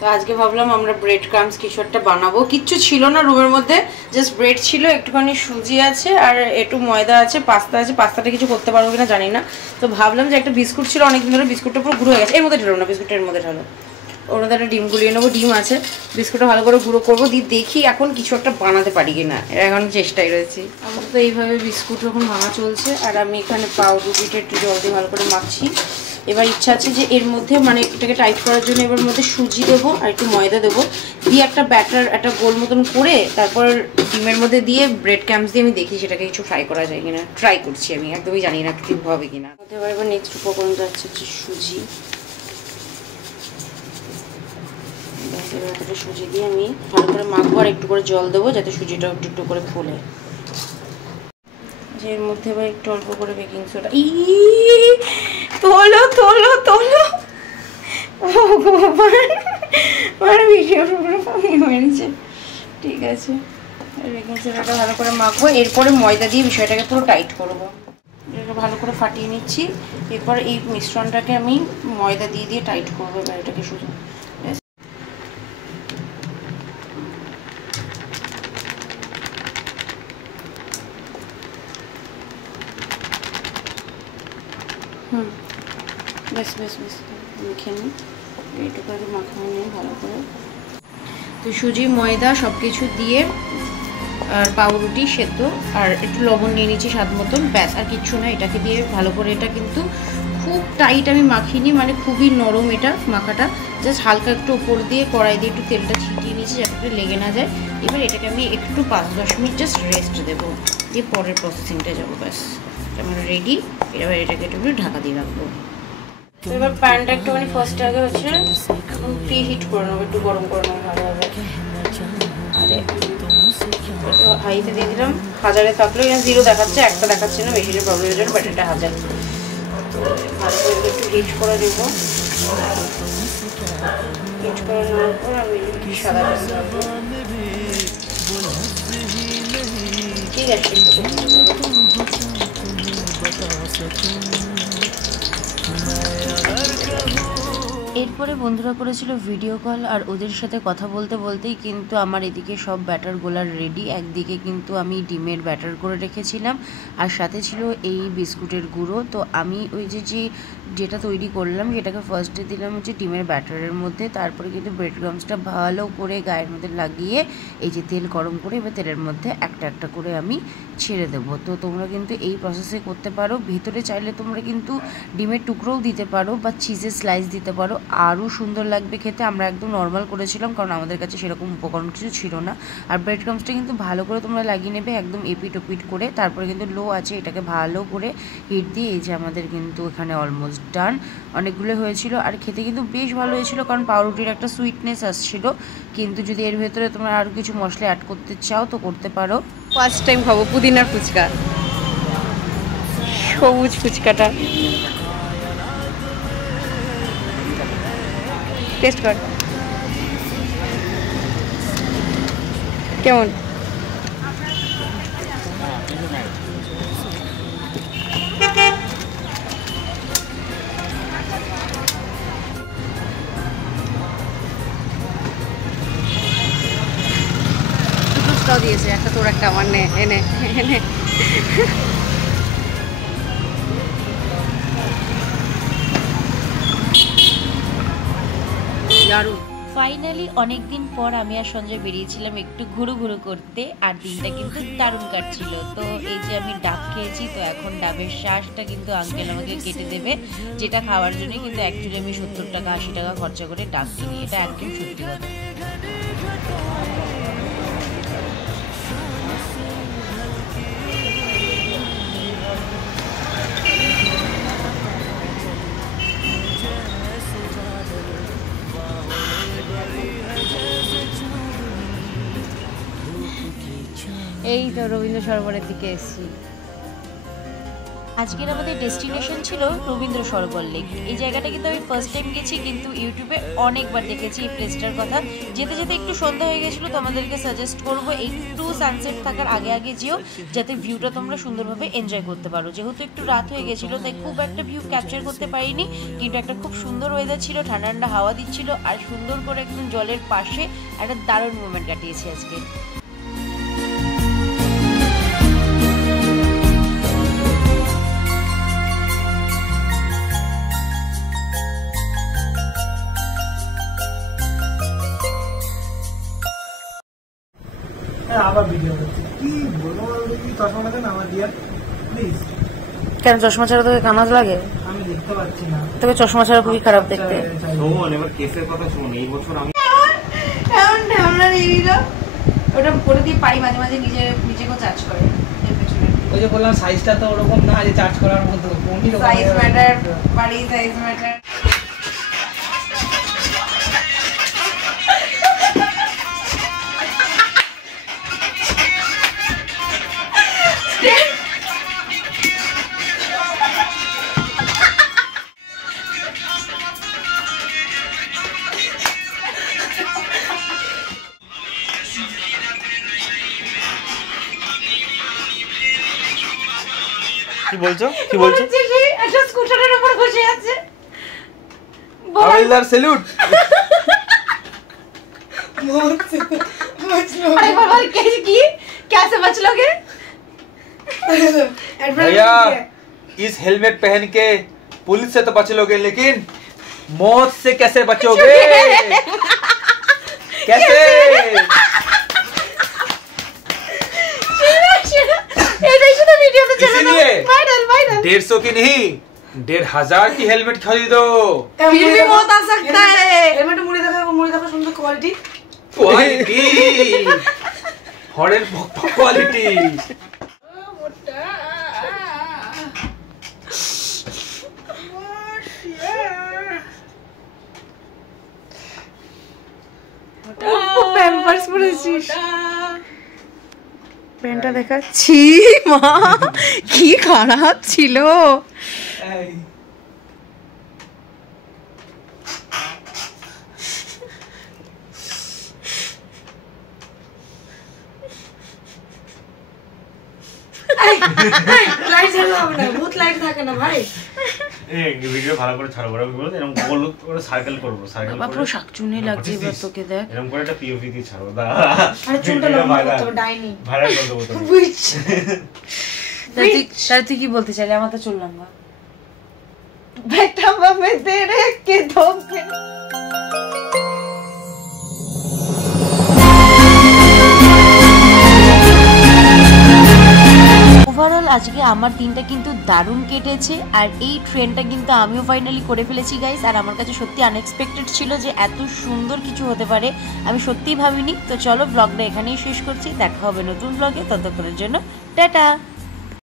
তো আজকে ভাবলাম আমরা ব্রেড ক্রামস কিছু একটা বানাবো। কিচ্ছু ছিল না রুমের মধ্যে, জাস্ট ব্রেড ছিল, একটুখানি সুজি আছে আর একটু ময়দা আছে, পাস্তা আছে। পাস্তাটা কিছু করতে পারবো কিনা জানি না। তো ভাবলাম যে একটা বিস্কুট ছিল অনেকদিন ধরে, বিস্কুটটা পুরো গুঁড়ো হয়ে গেছে। এর মধ্যে ঢালো না, বিস্কুটের মধ্যে ঢালো। ওর মধ্যে একটা ডিম গুলিয়ে নেবো, ডিম আছে, বিস্কুটটা ভালো করে গুঁড়ো করবো, দিয়ে দেখি এখন কিছু একটা বানাতে পারি কিনা। এখন চেষ্টায় রয়েছি। আমার তো এইভাবে বিস্কুট এখন ভাঙা চলছে, আর আমি এখানে পাউরুটিটা একটু জল দিয়ে ভালো করে মাখছি। এবার ইচ্ছা আছে যে এর মধ্যে মানে এটাকে টাইট করার জন্য এবার মধ্যে সুজি দেবো আর একটু ময়দা দেবো, দিয়ে একটা ব্যাটার একটা গোল মতন করে তারপর ডিমের মধ্যে দিয়ে ব্রেড ক্রামস দিয়ে আমি দেখি সেটাকে কিছু ফ্রাই করা যায় কিনা। ট্রাই করছি, আমি একদমই জানি না ঠিক হবে কিনা। এবার নেক্সট উপকরণ যাচ্ছে হচ্ছে সুজি। এবার সুজি দিয়ে আমি ভালো করে মাখবো আর একটু করে জল দেবো যাতে সুজিটা একটু একটু করে ফুলে। যে এর মধ্যে এবার একটু অল্প করে বেকিং সোডা। তোলো তোলো তোলো, মেরেছে। ঠিক আছে, বেকিং সোডাটা ভালো করে মাখবো, এরপরে ময়দা দিয়ে বিষয়টাকে পুরো টাইট করবো। এটাকে ভালো করে ফাটিয়ে নিচ্ছি। এরপর এই মিশ্রণটাকে আমি ময়দা দিয়ে দিয়ে টাইট করবো। এবার এটাকে শুধু বেশ বেশ বেশ মেখে নিই, এইটুকু আগে মাখানো নিয়ে ভালো করে। তো সুজি ময়দা সব কিছু দিয়ে আর পাউরুটি সেদ্ধ আর একটু লবণ নিয়ে নিচ্ছি স্বাদ মতন, ব্যাস আর কিচ্ছু না। এটাকে দিয়ে ভালো করে, এটা কিন্তু খুব টাইট আমি মাখিনি, মানে খুবই নরম এটা মাখাটা, জাস্ট হালকা একটু ওপর দিয়ে কড়াই দিয়ে একটু তেলটা ছিটিয়ে নিয়েছি যাতে লেগে না যায়। এবার এটাকে আমি একটু 5-10 মিনিট জাস্ট রেস্ট দেবো, দিয়ে পরের প্রসেসিংটা যাবো। ব্যাস আমার রেডি। এবার এটাকে একটু ঢাকা দিয়ে রাখবো। তো এবার প্যানটা একটুখানি ফার্স্ট আগে হচ্ছে প্রি হিট করে নেবো, একটু গরম করে নেবো ভালোভাবে। আরে হাইতে দিয়ে দিলাম, 1000-এ থাকলেও 0 দেখাচ্ছে, একটা দেখাচ্ছে না, বেশি প্রবলেমের জন্য, বাট এটা 1000। তো ভালো করে একটু হিট করে দেবো। হিট করে নেওয়ার পর আমি সাদা রাখবো। ঠিক আছে, এরপরে বন্ধুরা করেছিল ভিডিও কল, আর ওদের সাথে কথা বলতে বলতেই কিন্তু আমার এদিকে সব ব্যাটার গোলার রেডি। একদিকে কিন্তু আমি ডিমের ব্যাটার করে রেখেছিলাম আর সাথে ছিল এই বিস্কুটের গুঁড়ো। তো আমি ওই যেটা তৈরি করলাম সেটাকে ফার্স্টে দিলাম হচ্ছে ডিমের ব্যাটারের মধ্যে, তারপরে কিন্তু ব্রেড ক্রামসটা ভালো করে গায়ের মধ্যে লাগিয়ে এই যে তেল গরম করে এবার তেলের মধ্যে একটা একটা করে আমি ছেড়ে দেবো। তো তোমরা কিন্তু এই প্রসেসে করতে পারো। ভেতরে চাইলে তোমরা কিন্তু ডিমের টুকরোও দিতে পারো বা চিজের স্লাইস দিতে পারো, আরও সুন্দর লাগবে খেতে। আমরা একদম নর্মাল করেছিলাম কারণ আমাদের কাছে সেরকম উপকরণ কিছু ছিল না। আর ব্রেড ক্রামসটা কিন্তু ভালো করে তোমরা লাগিয়ে নেবে একদম এপিট ওপিট করে, তারপরে কিন্তু লো আছে এটাকে ভালো করে হিট দিয়ে। এই যে আমাদের কিন্তু এখানে অলমোস্ট ডান। অনেকগুলো হয়েছিল আর খেতে কিন্তু বেশ ভালো হয়েছিল কারণ পাউরুটির একটা সুইটনেস আসছিল। কিন্তু যদি এর ভেতরে তোমরা আরও কিছু মশলা অ্যাড করতে চাও তো করতে পারো। ফার্স্ট টাইম খাবো পুদিনার ফুচকা, সবুজ ফুচকাটা। টেস্ট কর কেমন। দুটোটাও দিয়েছে, একটা তোর একটা আমার, নে এনে এনে। দারুণ। ফাইনালি অনেক দিন পর আমি আর সঞ্জয় বেরিয়েছিলাম একটু ঘুরু ঘুরু করতে, আর দিনটা কিন্তু দারুণ কাটছিল। তো এই যে আমি ডাব খেয়েছি, তো এখন ডাবের শ্বাসটা কিন্তু আঙ্কেল আমাকে কেটে দেবে, যেটা খাওয়ার জন্য কিন্তু অ্যাকচুয়ালি আমি 70 টাকা 80 টাকা খরচা করে ডাব কিনি, এটা একদম সত্যি কথা। এই তো রবীন্দ্র সরোবরের দিকে এসেছি। আজকের আমাদের ডেস্টিনেশন ছিল রবীন্দ্র সরোবর লেক। এই জায়গাটা কিন্তু আমি ফার্স্ট টাইম গেছি, কিন্তু ইউটিউবে অনেকবার দেখেছি এই প্লেসটার কথা। যেতে যেতে একটু সন্ধ্যা হয়ে গেছিলো, তো আমাদেরকে সাজেস্ট করবো একটু সানসেট থাকার আগে আগে যেও, যাতে ভিউটা তোমরা সুন্দরভাবে এনজয় করতে পারো। যেহেতু একটু রাত হয়ে গেছিলো, তাই খুব একটা ভিউ ক্যাপচার করতে পারিনি, কিন্তু একটা খুব সুন্দর ওয়েদার ছিল, ঠান্ডা ঠান্ডা হাওয়া দিচ্ছিল, আর সুন্দর করে একদম জলের পাশে একটা দারুণ মোমেন্ট কাটিয়েছি আজকে। আবার ভিডিও করছি, কি বলবো, চশমা লাগান আমার দিয়া প্লিজ। কেন চশমা ছাড়া তোকে কামাজ লাগে? আমি দেখতে পাচ্ছি না তোকে চশমা ছাড়া খুবই খারাপ দেখতে। এবার কেসের কথা শুনুন, এই বছর আমি ওটা করে দিয়ে পারি মাঝে মাঝে নিজেকেও চার্জ করে। ওই যে বললাম সাইজটা তো ওরকম না যে চার্জ করার মতো, সাইজ ম্যাটার, বাড়ি সাইজ ম্যাটার। কি বলছো? কি বলছো? একটা স্কুটারের উপর বসে আছে। হাবিলদার স্যালুট। अरे बाबा कैसे बच लोगे? भैया इस हेलमेट पहन के पुलिस से तो बच लोगे, लेकिन मौत से कैसे बचोगे? कैसे? इसीलिए 150 की नहीं 1500 की हेलमेट खरीदो। फिर भी मौत आ सकता है। হেলমেট মুড়ি দেখো সুন্দর quality, quality foreign quality. Pampers পরেছিস, প্যান্টটা দেখাচ্ছি। মা কি খারাপ ছিল। লাইট জ্বালাবো না, ভূত লাইট থাকে না ভাই। এই ভিডিও ভালো করে ছাড়বো, এরকম করে এরকম গোল করে সার্কেল করব, সার্কেল বাবা পুরো শাকচুনি লাগছে এবার তোকে, দেখ এরকম করে একটা পিওভি দিয়ে ছাড়বো। দা আরে চুলটা লম্বা করতে হবে, ডাইনি ভাইরাল করে দেবো তুমি। বুঝ তাহলে তুই কি বলতে চাইলি? আমার তো চুল লম্বা। বেটা বাবা তেরে কে ধোকে। ওভারঅল আজকে আমার দিনটা কিন্তু দারুণ কেটেছে, আর এই ট্রেনটা কিন্তু আমিও ফাইনালি করে ফেলেছি গাইস। আর আমার কাছে সত্যি আনএক্সপেক্টেড ছিল যে এত সুন্দর কিছু হতে পারে, আমি সত্যিই ভাবিনি। তো চলো ব্লগটা এখানেই শেষ করছি, দেখা হবে নতুন ব্লগে, ততক্ষণের জন্য টাটা।